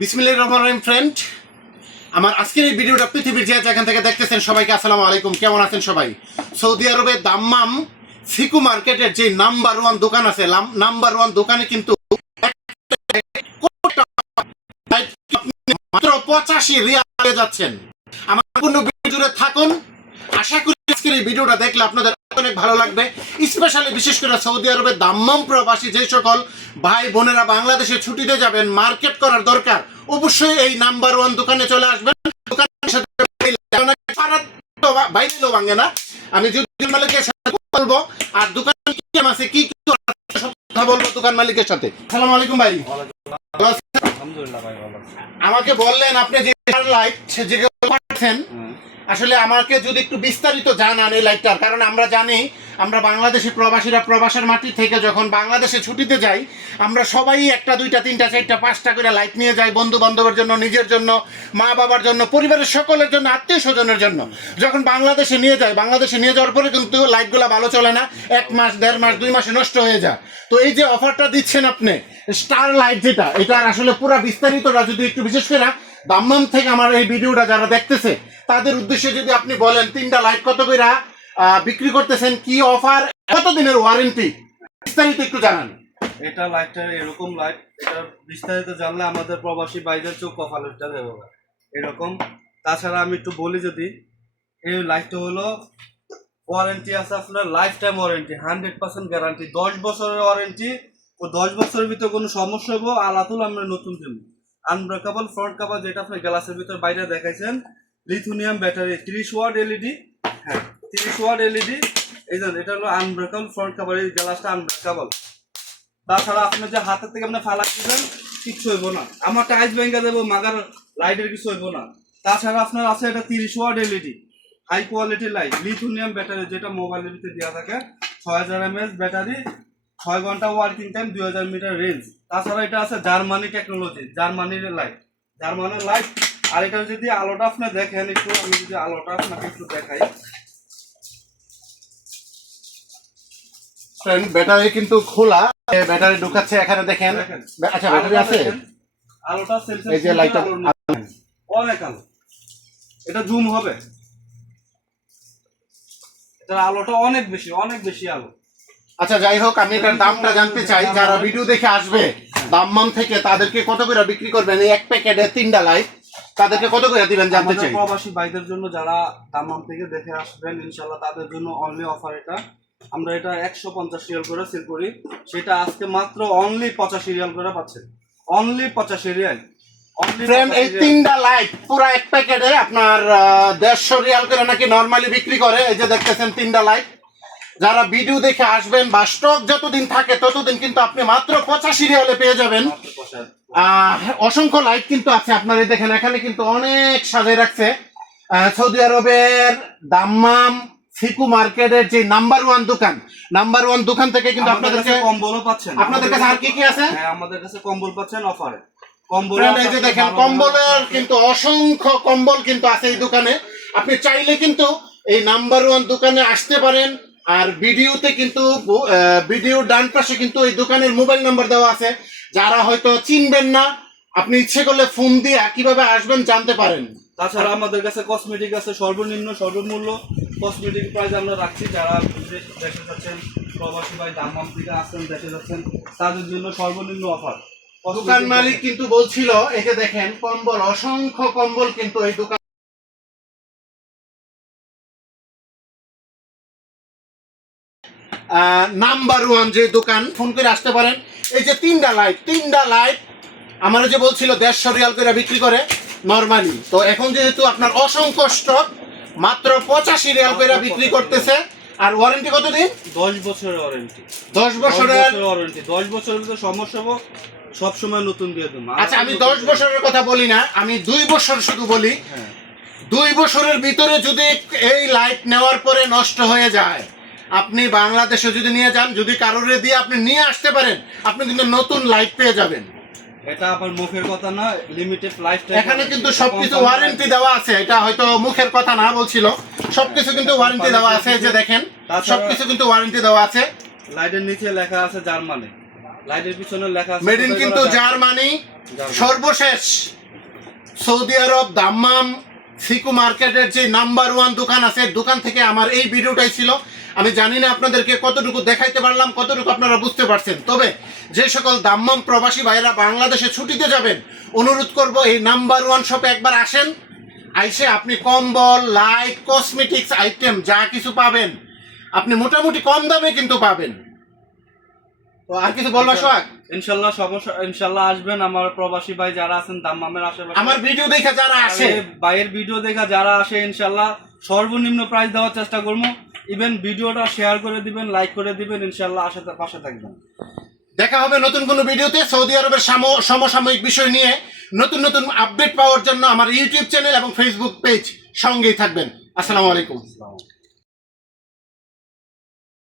বিসমিল্লাহির রহমানির রহিম ফ্রেন্ড, আমার আজকের এই ভিডিওটা পৃথিবীর যে যেখান থেকে দেখতেছেন সবাইকে আসসালামু আলাইকুম। কেমন আছেন সবাই? সৌদি আরবের দাম্মাম সিকু মার্কেটের যে নাম্বার ওয়ান দোকান আছে, নাম্বার ওয়ান দোকানে কিন্তু মাত্র 85 রিয়াল পেয়ে যাচ্ছেন। আমার পূর্ণ ভিডিও জুড়ে থাকুন। আশা করি আজকের এই ভিডিওটা দেখলে আপনাদের অনেক ভালো লাগবে। স্পেশালি বিশেষ করে সৌদি আরবের দাম্মাম প্রবাসী যে সকল ভাই বোনেরা বাংলাদেশে ছুটিতে যাবেন, মার্কেট করার দরকার, অবশ্যই এই নাম্বার ওয়ান দোকানে চলে আসবেন। দোকানের সাথে বাইরে ভাঙে না, আমি যদি মালিকের সাথে বলবো আর দোকান কি আছে কি কি কথা বলবো দোকান মালিকের সাথে। আসসালামু আলাইকুম ভাই। আলহামদুলিল্লাহ ভাই, ভালো আছি। আমাকে বললেন আপনি যে লাইট যেগুলো পাচ্ছেন, আসলে আমাকে যদি একটু বিস্তারিত জানান এই লাইটটার। কারণ আমরা জানি, আমরা বাংলাদেশি প্রবাসীরা প্রবাসের মাটি থেকে যখন বাংলাদেশে ছুটিতে যাই, আমরা সবাই একটা দুইটা তিনটা চারটা পাঁচটা করে লাইট নিয়ে যাই, বন্ধু বান্ধবের জন্য, নিজের জন্য, মা বাবার জন্য, পরিবারের সকলের জন্য, আত্মীয় স্বজনের জন্য। যখন বাংলাদেশে নিয়ে যাই, বাংলাদেশে নিয়ে যাওয়ার পরে কিন্তু লাইটগুলো ভালো চলে না, 1 মাস 1.5 মাস 2 মাসে নষ্ট হয়ে যায়। তো এই যে অফারটা দিচ্ছেন আপনি স্টার লাইট, যেটা এটার আসলে পুরো বিস্তারিতটা যদি একটু, বিশেষ করে দাম্মাম থেকে আমার এই ভিডিওটা যারা দেখতেছে তাদের উদ্দেশ্যে যদি আপনি বলেন, 3টা লাইট কত করে বিক্রি করতেছেন, কি অফার, কত দিনের ওয়ারেন্টি, বিস্তারিত একটু জানান। এটা লাইটটা এরকম লাইট, এটা বিস্তারিত জানলে আমাদের প্রবাসী ভাইদের চোখ কপালটা দেবে এরকম। তাছাড়া আমি একটু বলি, যদি এই লাইটটা হলো ওয়ারেন্টি আছে আপনার লাইফ টাইম ওয়ারেন্টি, 100% গ্যারান্টি, 10 বছরের ওয়ারেন্টি। ও 10 বছরের ভিতরে কোনো সমস্যা হবো আলাতুল আমরা নতুন কিনবো। আনব্রেকেবল ফ্রন্ট কভার, যেটা আপনি গ্লাসের ভিতর বাইরে দেখাইছেন, লিথিয়াম ব্যাটারি, 30 ওয়াট এলইডি। হ্যাঁ, 30 ওয়াট এলইডি। এই জন্য এটা হলো আনব্রেকেবল ফ্রন্ট কভার, এই গ্লাসটা আনব্রেকেবল। তাছাড়া আপনি যে হাতের থেকে আপনি ফালা দিবেন, কিচ্ছু হইব না। আমার টাইস ভেঙে দেবো, মাগার লাইটের কিছু হইব না। তাছাড়া আপনার আছে এটা 30 watt LED, high quality light, lithium battery, যেটা মোবাইলের ভিতরে দেওয়া থাকে, 6000 mAh ব্যাটারি, 6 ঘন্টা ওয়ার্কিং টাইম, 2000 মিটার রেঞ্জ। তাছাড়া এটা আছে জার্মানি টেকনোলজি, জার্মানির লাইট, জার্মানির লাইট। আর এটা যদি আলোটা আপনি দেখেন একটু, আমি যদি আলোটা আপনাকে একটু দেখাই। ব্যাটারি কিন্তু খোলা, ব্যাটারি ঢুকাচ্ছে এখানে দেখেন। আচ্ছা, ব্যাটারি আছে, আলোটা এই যে লাইটটা অনেক আলো, এটা জুম হবে, এটার আলোটা অনেক বেশি, অনেক বেশি আলো। আচ্ছা, যাই হোক, আমি এটার দামটা জানতে চাই। যারা ভিডিও দেখে আসবে দাম্মাম থেকে, তাদেরকে কত করে বিক্রি করবেন এই এক প্যাকেটে 3টা লাইট? তাদেরকে কত করে দিবেন জানতে চাই। প্রবাসী ভাইদের জন্য যারা দাম্মাম থেকে দেখে আসবেন, ইনশাআল্লাহ তাদের জন্য অনলি অফার এটা। আমরা এটা 150 রিয়াল করে সেল করি, সেটা আজকে মাত্র অনলি 85 রিয়াল করে পাচ্ছেন। Only 85 Real. ফ্রেন্ড, এই 3টা লাইট পুরো এক প্যাকেটে আপনার 150 রিয়াল করে নাকি নরমালি বিক্রি করে। এই যে দেখতেছেন 3টা লাইট। যারা ভিডিও দেখে আসবেন বা স্টক যতদিন থাকে ততদিন কিন্তু আপনি মাত্র 85 রিয়ালে পেয়ে যাবেন। অসংখ্য লাইট কিন্তু আছে আপনার, এই দেখেন এখানে কিন্তু অনেক সাজিয়ে রাখছে। সৌদি আরবের দাম্মাম সিকু মার্কেটের যে নাম্বার ওয়ান দোকান থেকে কিন্তু আপনাদেরকে কম্বলও পাচ্ছেন। আপনাদের কাছে আর কি কি আছে? হ্যাঁ, আমাদের কাছে কম্বল পাচ্ছেন অফারে। এই যে দেখেন কম্বলের কিন্তু অসংখ্য কম্বল কিন্তু আছে এই দোকানে। আপনি চাইলে কিন্তু এই নাম্বার ওয়ান দোকানে আসতে পারেন। আর ভিডিওতে কিন্তু ভিডিওর ডান পাশে কিন্তু এই দোকানের মোবাইল নাম্বার দেওয়া আছে। যারা হয়তো চিনবেন না, আপনি ইচ্ছে করলে ফোন দিয়ে কিভাবে আসবেন জানতে পারেন। তাছাড়া আমাদের কাছে কসমেটিক আছে, সর্বনিম্ন সর্বমূল্য কসমেটিক প্রাইস আমরা রাখছি। যারা দেখতে যাচ্ছেন, প্রবাসী ভাই দাম্মাম থেকে আসছেন, দেখে যাচ্ছেন, তাদের জন্য সর্বনিম্ন অফার। দোকান মালিক কিন্তু বলছিল, এই যে দেখেন কম্বল, অসংখ্য কম্বল কিন্তু এই দোকান নাম্বার ওয়ান যে দোকান, ফোন করে আসতে পারেন। এই যে 3টা লাইট আমার যে বলছিল 150 রিয়াল করে বিক্রি করে নরমালি, তো এখন যেহেতু আপনার অসংখ্য স্টক, মাত্র 85 রিয়াল করে বিক্রি করতেছে। আর ওয়ারেন্টি কতদিন? 10 বছরের ওয়ারেন্টি। 10 বছরের ওয়ারেন্টি, 10 বছরের ভিতরে সমস্যা হবে সব সময় নতুন দিয়ে দেবো। আচ্ছা, আমি 10 বছরের কথা বলি না, আমি 2 বছর শুধু বলি। 2 বছরের ভিতরে যদি এই লাইট নেওয়ার পরে নষ্ট হয়ে যায়, আপনি বাংলাদেশে যদি নিয়ে যান, যদি কারোরে দিয়ে আপনি নিয়ে আসতে পারেন, আপনি কিন্তু নতুন লাইট পেয়ে যাবেন। এটা আবার মুখের কথা না, লিমিটেড লাইফ টাইম। এখানে কিন্তু সবকিছু ওয়ারেন্টি দেওয়া আছে, এটা হয়তো মুখের কথা না বলছিল, সবকিছু কিন্তু ওয়ারেন্টি দেওয়া আছে। যে দেখেন সবকিছু কিন্তু ওয়ারেন্টি দেওয়া আছে। লাইটের নিচে লেখা আছে জার্মানি, লাইটের পিছনে লেখা আছে মেড ইন কিন্তু জার্মানি। সর্বশেষ সৌদি আরব দাম্মাম সিকু মার্কেটের যে নাম্বার 1 দোকান আছে, দোকান থেকে আমার এই ভিডিওটাই ছিল। আমি জানি না আপনাদেরকে কতটুকু দেখাইতে পারলাম, কতটুকু আপনারা বুঝতে পারছেন। তবে যে সকল দাম্মাম প্রবাসী ভাইরা বাংলাদেশে ছুটিতে যাবেন, অনুরোধ করব এই নাম্বার 1 শপে একবার আসেন। আইসে আপনি কম্বল, লাইট, কসমেটিক্স আইটেম যা কিছু পাবেন আপনি মোটামুটি কম দামে কিন্তু পাবেন। তো আর কিছু বলবা সোহাগ? ইনশাল্লাহ ইনশাল্লাহ আসবেন আমার প্রবাসী ভাই যারা আছেন দাম্মামের আশেপাশে, আমার ভিডিও দেখে যারা আসে, ভাইয়ের ভিডিও দেখা যারা আসে, ইনশাল্লাহ সর্বনিম্ন প্রাইস দেওয়ার চেষ্টা করবো। ইভেন ভিডিওটা শেয়ার করে দিবেন, লাইক করে দিবেন, ইনশাল্লাহ পাশে থাকবেন। দেখা হবে নতুন কোনো ভিডিওতে সৌদি আরবের সমসাময়িক বিষয় নিয়ে। নতুন নতুন আপডেট পাওয়ার জন্য আমার ইউটিউব চ্যানেল এবং ফেসবুক পেজ সঙ্গেই থাকবেন। আসসালামু আলাইকুম।